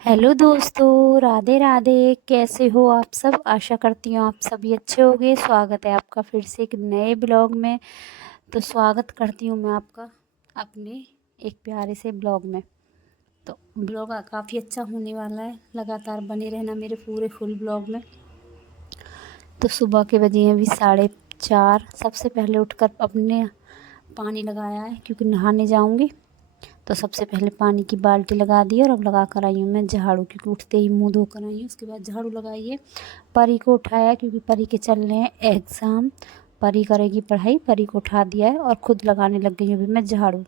Hello दोस्तों, राधे राधे। कैसे हो आप सब? आशा करती हूँ आप सभी अच्छे होंगे। स्वागत है आपका फिर से एक नए ब्लॉग में। तो स्वागत करती हूँ मैं आपका अपने एक प्यारे से ब्लॉग में। तो ब्लॉग काफ़ी अच्छा होने वाला है, लगातार बने रहना मेरे पूरे फुल ब्लॉग में। तो सुबह के बजे हैं अभी 4:30। सबसे पहले उठकर अपने पानी लगाया है क्योंकि नहाने जाऊँगी। तो सबसे पहले पानी की बाल्टी लगा दी और अब लगा कर आई हूँ मैं झाड़ू, क्योंकि उठते ही मुंह धोकर आई हूँ। उसके बाद झाड़ू लगाई है। परी को उठाया क्योंकि परी के चल रहे हैं एग्ज़ाम। परी करेगी पढ़ाई। परी को उठा दिया है और ख़ुद लगाने लग गई हूँ अभी मैं झाड़ू।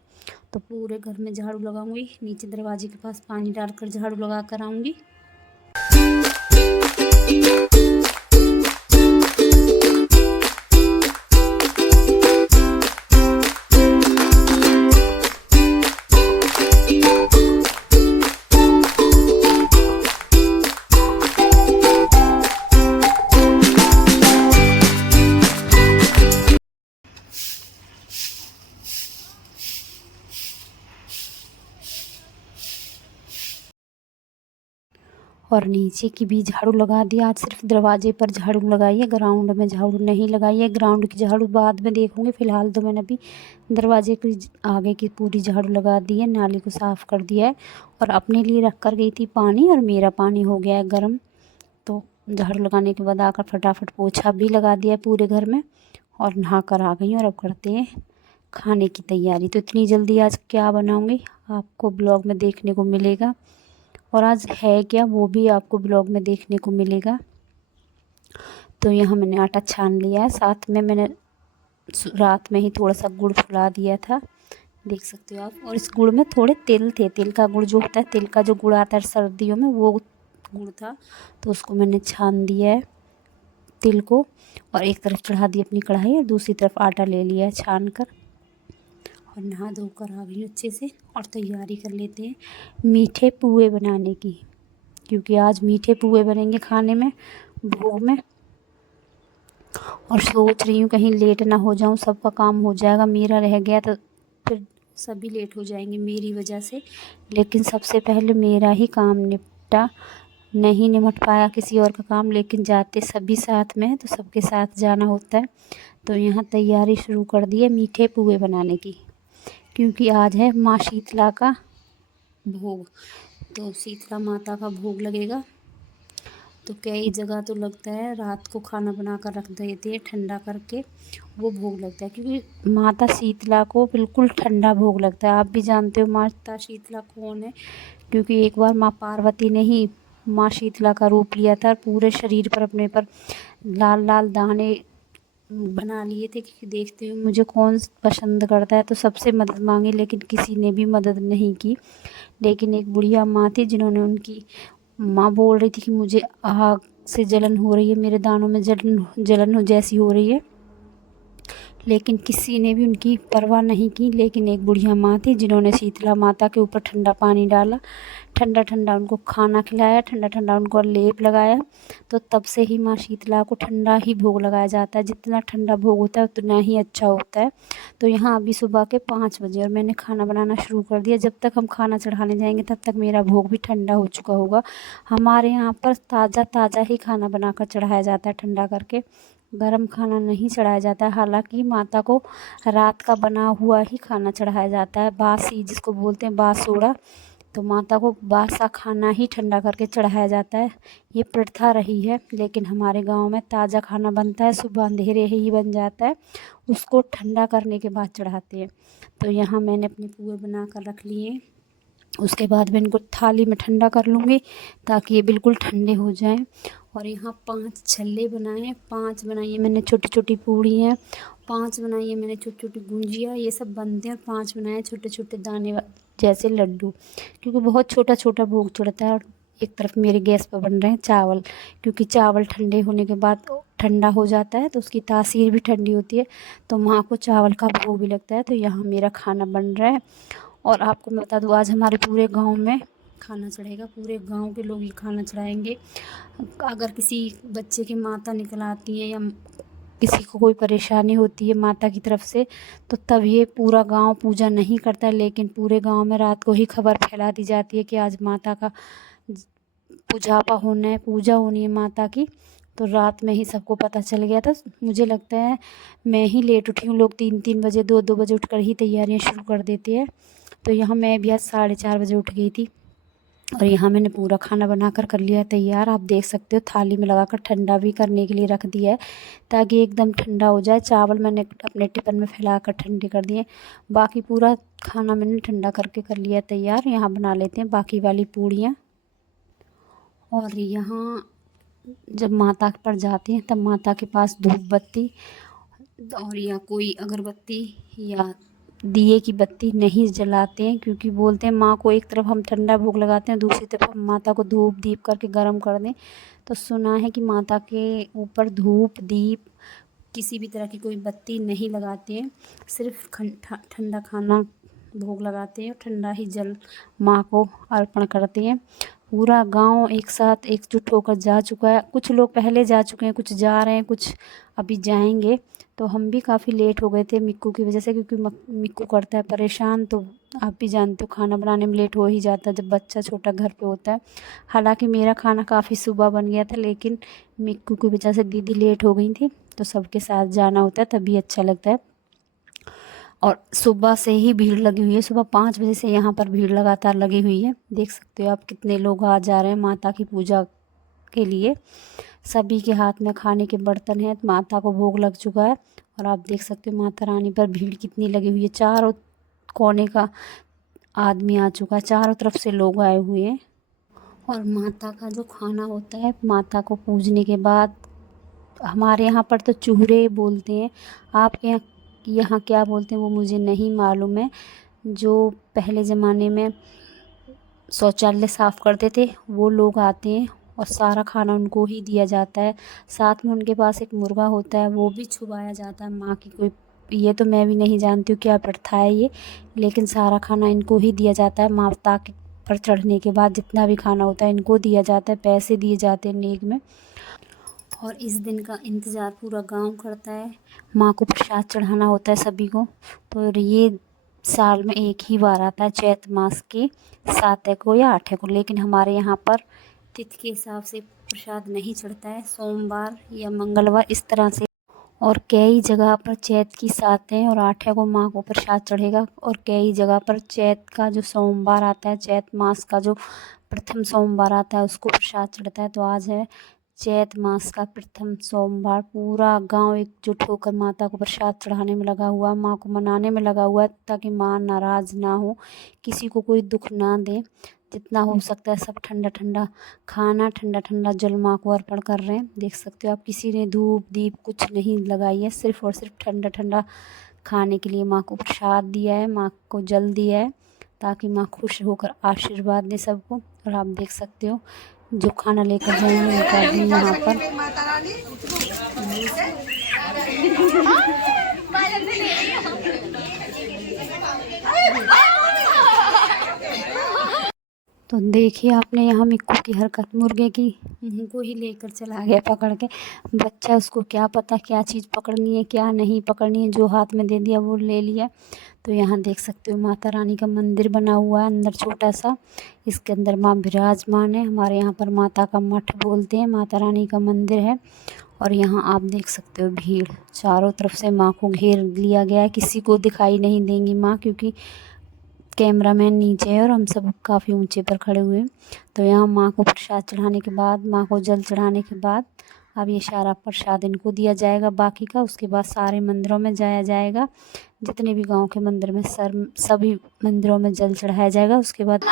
तो पूरे घर में झाड़ू लगाऊंगी। नीचे दरवाजे के पास पानी डालकर झाड़ू लगा कर आऊँगी। और नीचे की भी झाड़ू लगा दिया। आज सिर्फ दरवाजे पर झाड़ू लगाई है, ग्राउंड में झाड़ू नहीं लगाई है। ग्राउंड की झाड़ू बाद में देखूंगी। फ़िलहाल तो मैंने अभी दरवाजे की आगे की पूरी झाड़ू लगा दी है, नाली को साफ़ कर दिया है। और अपने लिए रख कर गई थी पानी, और मेरा पानी हो गया है गर्म। तो झाड़ू लगाने के बाद आकर फटाफट पोछा भी लगा दिया है पूरे घर में, और नहा कर आ गई हूँ। और अब करते हैं खाने की तैयारी। तो इतनी जल्दी आज क्या बनाऊँगी आपको ब्लॉग में देखने को मिलेगा, और आज है क्या वो भी आपको ब्लॉग में देखने को मिलेगा। तो यहाँ मैंने आटा छान लिया है, साथ में मैंने रात में ही थोड़ा सा गुड़ फुला दिया था, देख सकते हो आप। और इस गुड़ में थोड़े तिल थे। तिल का गुड़ जो होता है, तिल का जो गुड़ आता है सर्दियों में, वो गुड़ था। तो उसको मैंने छान दिया है तिल को, और एक तरफ चढ़ा दी अपनी कढ़ाई, और दूसरी तरफ आटा ले लिया है छान कर। और नहा धोकर आ गई अच्छे से, और तैयारी कर लेते हैं मीठे पुए बनाने की, क्योंकि आज मीठे पुए बनेंगे खाने में भोग में। और सोच रही हूँ कहीं लेट ना हो जाऊँ, सबका काम हो जाएगा, मेरा रह गया तो फिर सभी लेट हो जाएंगे मेरी वजह से। लेकिन सबसे पहले मेरा ही काम निपटा, नहीं निपट पाया किसी और का काम, लेकिन जाते सभी साथ में हैं तो सबके साथ जाना होता है। तो यहाँ तैयारी शुरू कर दी है मीठे पुए बनाने की, क्योंकि आज है माँ शीतला का भोग। तो शीतला माता का भोग लगेगा। तो कई जगह तो लगता है रात को खाना बना कर रख देते हैं ठंडा करके, वो भोग लगता है, क्योंकि माता शीतला को बिल्कुल ठंडा भोग लगता है। आप भी जानते हो माता शीतला कौन है, क्योंकि एक बार माँ पार्वती ने ही माँ शीतला का रूप लिया था, और पूरे शरीर पर अपने पर लाल लाल दाने बना लिए थे कि देखते हुए मुझे कौन पसंद करता है। तो सबसे मदद मांगी, लेकिन किसी ने भी मदद नहीं की। लेकिन एक बुढ़िया माँ थी जिन्होंने, उनकी माँ बोल रही थी कि मुझे आग से जलन हो रही है, मेरे दानों में जलन जैसी हो रही है, लेकिन किसी ने भी उनकी परवाह नहीं की। लेकिन एक बुढ़िया माँ थी जिन्होंने शीतला माता के ऊपर ठंडा पानी डाला, ठंडा ठंडा उनको खाना खिलाया, ठंडा ठंडा उनको लेप लगाया। तो तब से ही माँ शीतला को ठंडा ही भोग लगाया जाता है। जितना ठंडा भोग होता है उतना ही अच्छा होता है। तो यहाँ अभी सुबह के 5 बजे, और मैंने खाना बनाना शुरू कर दिया। जब तक हम खाना चढ़ाने जाएंगे तब तक मेरा भोग भी ठंडा हो चुका होगा। हमारे यहाँ पर ताज़ा ताज़ा ही खाना बनाकर चढ़ाया जाता है, ठंडा करके। गरम खाना नहीं चढ़ाया जाता है। हालांकि माता को रात का बना हुआ ही खाना चढ़ाया जाता है, बासी जिसको बोलते हैं बासोड़ा। तो माता को बासा खाना ही ठंडा करके चढ़ाया जाता है, ये प्रथा रही है। लेकिन हमारे गांव में ताज़ा खाना बनता है, सुबह अंधेरे ही बन जाता है, उसको ठंडा करने के बाद चढ़ाते हैं। तो यहाँ मैंने अपने पुए बना कर रख लिए। उसके बाद मैं इनको थाली में ठंडा कर लूँगी ताकि ये बिल्कुल ठंडे हो जाएं। और यहाँ 5 छल्ले बनाए हैं, 5 बनाई है मैंने छोटी छोटी पूड़ी हैं, 5 बनाई है मैंने छोटी छोटी गुंजिया, ये सब बनते हैं। और 5 बनाए हैं छोटे छोटे दाने जैसे लड्डू, क्योंकि बहुत छोटा छोटा भोग चढ़ता है। और एक तरफ मेरे गैस पर बन रहे हैं चावल, क्योंकि चावल ठंडे होने के बाद ठंडा हो जाता है तो उसकी तासीर भी ठंडी होती है, तो माँ को चावल का भोग भी लगता है। तो यहाँ मेरा खाना बन रहा है। और आपको मैं बता दूँ, आज हमारे पूरे गांव में खाना चढ़ेगा, पूरे गांव के लोग ये खाना चढ़ाएंगे। अगर किसी बच्चे की माता निकल आती है, या किसी को कोई परेशानी होती है माता की तरफ से, तो तब ये पूरा गांव पूजा नहीं करता, लेकिन पूरे गांव में रात को ही खबर फैला दी जाती है कि आज माता का पूजापा होना है, पूजा होनी है माता की। तो रात में ही सबको पता चल गया था। मुझे लगता है मैं ही लेट उठी हूँ, लोग 3-3 बजे 2-2 बजे उठकर ही तैयारियां शुरू कर देते हैं। तो यहाँ मैं भी आज 4:30 बजे उठ गई थी और यहाँ मैंने पूरा खाना बनाकर कर लिया तैयार। आप देख सकते हो थाली में लगाकर ठंडा भी करने के लिए रख दिया है ताकि एकदम ठंडा हो जाए। चावल मैंने अपने टिफ़िन में फैलाकर ठंडे कर दिए। बाकी पूरा खाना मैंने ठंडा करके कर लिया तैयार। यहाँ बना लेते हैं बाकी वाली पूड़ियाँ। और यहाँ जब माता पर जाते हैं तब माता के पास धूप बत्ती और या कोई अगरबत्ती या दिए की बत्ती नहीं जलाते हैं, क्योंकि बोलते हैं माँ को एक तरफ हम ठंडा भोग लगाते हैं, दूसरी तरफ हम माता को धूप दीप करके गर्म कर दें। तो सुना है कि माता के ऊपर धूप दीप किसी भी तरह की कोई बत्ती नहीं लगाते हैं, सिर्फ ठंडा खाना भोग लगाते हैं, ठंडा ही जल माँ को अर्पण करते हैं। पूरा गांव एक साथ एकजुट होकर जा चुका है। कुछ लोग पहले जा चुके हैं, कुछ जा रहे हैं, कुछ अभी जाएंगे। तो हम भी काफ़ी लेट हो गए थे मिक्कू की वजह से, क्योंकि मिक्कू करता है परेशान। तो आप भी जानते हो खाना बनाने में लेट हो ही जाता है जब बच्चा छोटा घर पे होता है। हालांकि मेरा खाना काफ़ी सुबह बन गया था, लेकिन मिक्कू की वजह से दीदी लेट हो गई थी। तो सबके साथ जाना होता है तभी अच्छा लगता है। और सुबह से ही भीड़ लगी हुई है, सुबह 5 बजे से यहाँ पर भीड़ लगातार लगी हुई है। देख सकते हो आप कितने लोग आ जा रहे हैं माता की पूजा के लिए। सभी के हाथ में खाने के बर्तन हैं, माता को भोग लग चुका है। और आप देख सकते हो माता रानी पर भीड़ कितनी लगी हुई है। चारों कोने का आदमी आ चुका है, चारों तरफ से लोग आए हुए हैं। और माता का जो खाना होता है, माता को पूजने के बाद हमारे यहाँ पर तो चूल्हे बोलते हैं, आपके यहाँ क्या बोलते हैं वो मुझे नहीं मालूम है। जो पहले ज़माने में शौचालय साफ़ करते थे वो लोग आते हैं और सारा खाना उनको ही दिया जाता है। साथ में उनके पास एक मुर्गा होता है, वो भी छुपाया जाता है माँ की कोई। ये तो मैं भी नहीं जानती हूँ क्या प्रथा है ये, लेकिन सारा खाना इनको ही दिया जाता है। माता के पर चढ़ने के बाद जितना भी खाना होता है इनको दिया जाता है, पैसे दिए जाते हैं नेक में। और इस दिन का इंतज़ार पूरा गांव करता है। माँ को प्रसाद चढ़ाना होता है सभी को। तो ये साल में एक ही बार आता है, चैत मास के 7 को या 8 को। लेकिन हमारे यहाँ पर तिथि के हिसाब से प्रसाद नहीं चढ़ता है, सोमवार या मंगलवार इस तरह से। और कई जगह पर चैत की 7 और 8 को माँ को प्रसाद चढ़ेगा। और कई जगह पर चैत का जो सोमवार आता है, चैत मास का जो प्रथम सोमवार आता है उसको प्रसाद चढ़ता है। तो आज है चैत मास का प्रथम सोमवार। पूरा गांव एकजुट होकर माता को प्रसाद चढ़ाने में लगा हुआ, माँ को मनाने में लगा हुआ है, ताकि माँ नाराज़ ना हो, किसी को कोई दुख ना दे। जितना हो सकता है सब ठंडा ठंडा खाना, ठंडा ठंडा जल माँ को अर्पण कर रहे हैं। देख सकते हो आप, किसी ने धूप दीप कुछ नहीं लगाई है, सिर्फ और सिर्फ ठंडा ठंडा खाने के लिए माँ को प्रसाद दिया है, माँ को जल दिया है, ताकि माँ खुश होकर आशीर्वाद दे सबको। और आप देख सकते हो जो खाना लेकर जाएंगे उनका भी यहाँ पर तो देखिए आपने यहाँ मिक्कू की हरकत, मुर्गे की मुँह को ही लेकर चला गया पकड़ के। बच्चा, उसको क्या पता क्या चीज़ पकड़नी है क्या नहीं पकड़नी है, जो हाथ में दे दिया वो ले लिया। तो यहाँ देख सकते हो माता रानी का मंदिर बना हुआ है अंदर छोटा सा, इसके अंदर माँ विराजमान है। हमारे यहाँ पर माता का मठ बोलते हैं, माता रानी का मंदिर है। और यहाँ आप देख सकते हो भीड़, चारों तरफ से माँ को घेर लिया गया है, किसी को दिखाई नहीं देंगी माँ, क्योंकि कैमरामैन नीचे है और हम सब काफ़ी ऊंचे पर खड़े हुए हैं। तो यहाँ माँ को प्रसाद चढ़ाने के बाद, माँ को जल चढ़ाने के बाद अब ये सारा प्रसाद इनको दिया जाएगा बाकी का। उसके बाद सारे मंदिरों में जाया जाएगा, जितने भी गांव के मंदिर में सभी मंदिरों में जल चढ़ाया जाएगा। उसके बाद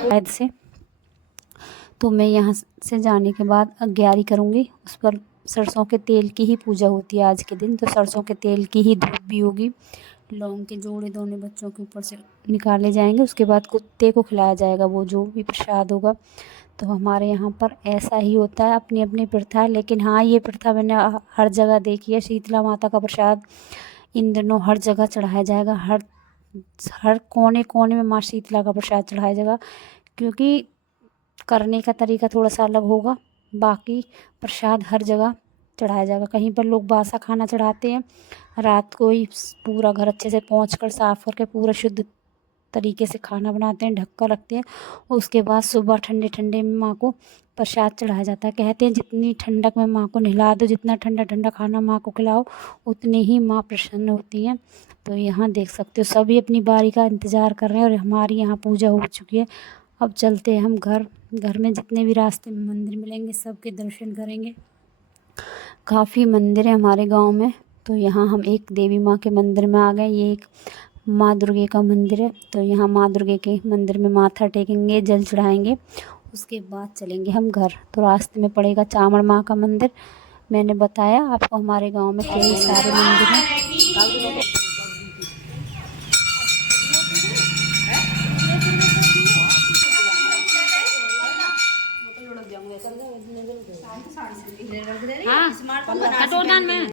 शायद से तो मैं यहाँ से जाने के बाद अग्यारी करूँगी। उस पर सरसों के तेल की ही पूजा होती है आज के दिन, तो सरसों के तेल की ही धूप भी होगी। लौंग के जोड़े दोनों बच्चों के ऊपर से निकाले जाएंगे, उसके बाद कुत्ते को खिलाया जाएगा वो जो भी प्रसाद होगा। तो हमारे यहाँ पर ऐसा ही होता है, अपनी अपनी प्रथा है। लेकिन हाँ, ये प्रथा मैंने हर जगह देखी है, शीतला माता का प्रसाद इन दिनों हर जगह चढ़ाया जाएगा, हर कोने कोने में माँ शीतला का प्रसाद चढ़ाया जाएगा। क्योंकि करने का तरीका थोड़ा सा अलग होगा, बाकी प्रसाद हर जगह चढ़ाया जाएगा। कहीं पर लोग बासा खाना चढ़ाते हैं, रात को ही पूरा घर अच्छे से पोंछ कर साफ़ करके पूरा शुद्ध तरीके से खाना बनाते हैं, ढक कर रखते हैं। उसके बाद सुबह ठंडे ठंडे में माँ को प्रसाद चढ़ाया जाता है। कहते हैं जितनी ठंडक में माँ को नहला दो, जितना ठंडा ठंडा खाना माँ को खिलाओ, उतनी ही माँ प्रसन्न होती हैं। तो यहाँ देख सकते हो सभी अपनी बारी का इंतज़ार कर रहे हैं और हमारी यहाँ पूजा हो चुकी है। अब चलते हैं हम घर। घर में जितने भी रास्ते में मंदिर मिलेंगे सबके दर्शन करेंगे। काफ़ी मंदिर है हमारे गांव में। तो यहाँ हम एक देवी माँ के मंदिर में आ गए। ये एक माँ दुर्गे का मंदिर है। तो यहाँ माँ दुर्गे के मंदिर में माथा टेकेंगे, जल चढ़ाएंगे, उसके बाद चलेंगे हम घर। तो रास्ते में पड़ेगा चामड़ माँ का मंदिर। मैंने बताया आपको हमारे गांव में कई सारे मंदिर हैं। हाँ, कटोरदान में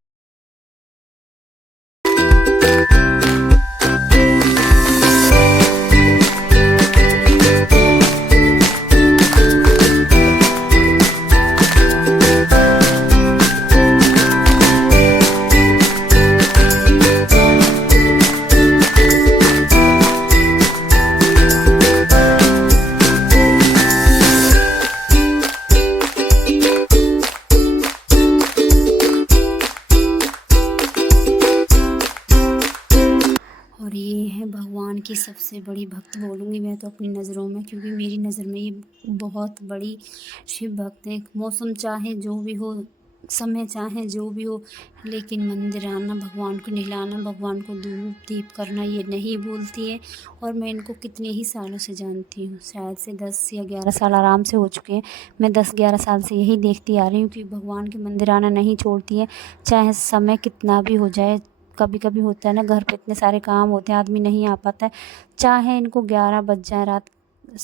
और ये है भगवान की सबसे बड़ी भक्त बोलूँगी मैं तो अपनी नज़रों में, क्योंकि मेरी नज़र में ये बहुत बड़ी शिव भक्त है। मौसम चाहे जो भी हो, समय चाहे जो भी हो, लेकिन मंदिर आना, भगवान को नहलाना, भगवान को धूप दीप करना ये नहीं भूलती है। और मैं इनको कितने ही सालों से जानती हूँ, शायद से 10 या 11 साल आराम से हो चुके हैं। मैं 10-11 साल से यही देखती आ रही हूँ कि भगवान के मंदिर आना नहीं छोड़ती है, चाहे समय कितना भी हो जाए। कभी कभी होता है ना, घर पे इतने सारे काम होते हैं, आदमी नहीं आ पाता है। चाहे इनको 11 बज जाए रात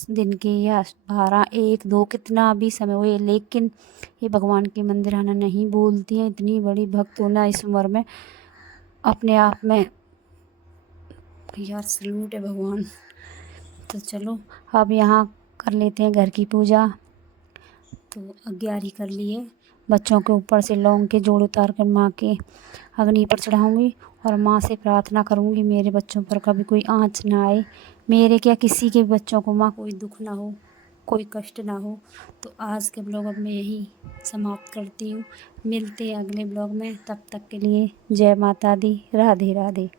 दिन के, या 12, 1, 2 कितना भी समय हो, लेकिन ये भगवान के मंदिर आना नहीं भूलती हैं। इतनी बड़ी भक्त होना इस उम्र में अपने आप में यार सल्यूट है भगवान। तो चलो अब यहाँ कर लेते हैं घर की पूजा। तो अग्यारी कर लिए, बच्चों के ऊपर से लौंग के जोड़ उतार कर माँ के अग्नि पर चढ़ाऊँगी और माँ से प्रार्थना करूँगी मेरे बच्चों पर कभी कोई आँच ना आए, मेरे क्या किसी के बच्चों को माँ कोई दुख ना हो, कोई कष्ट ना हो। तो आज के ब्लॉग अब मैं यही समाप्त करती हूँ। मिलते हैं अगले ब्लॉग में, तब तक के लिए जय माता दी, राधे राधे।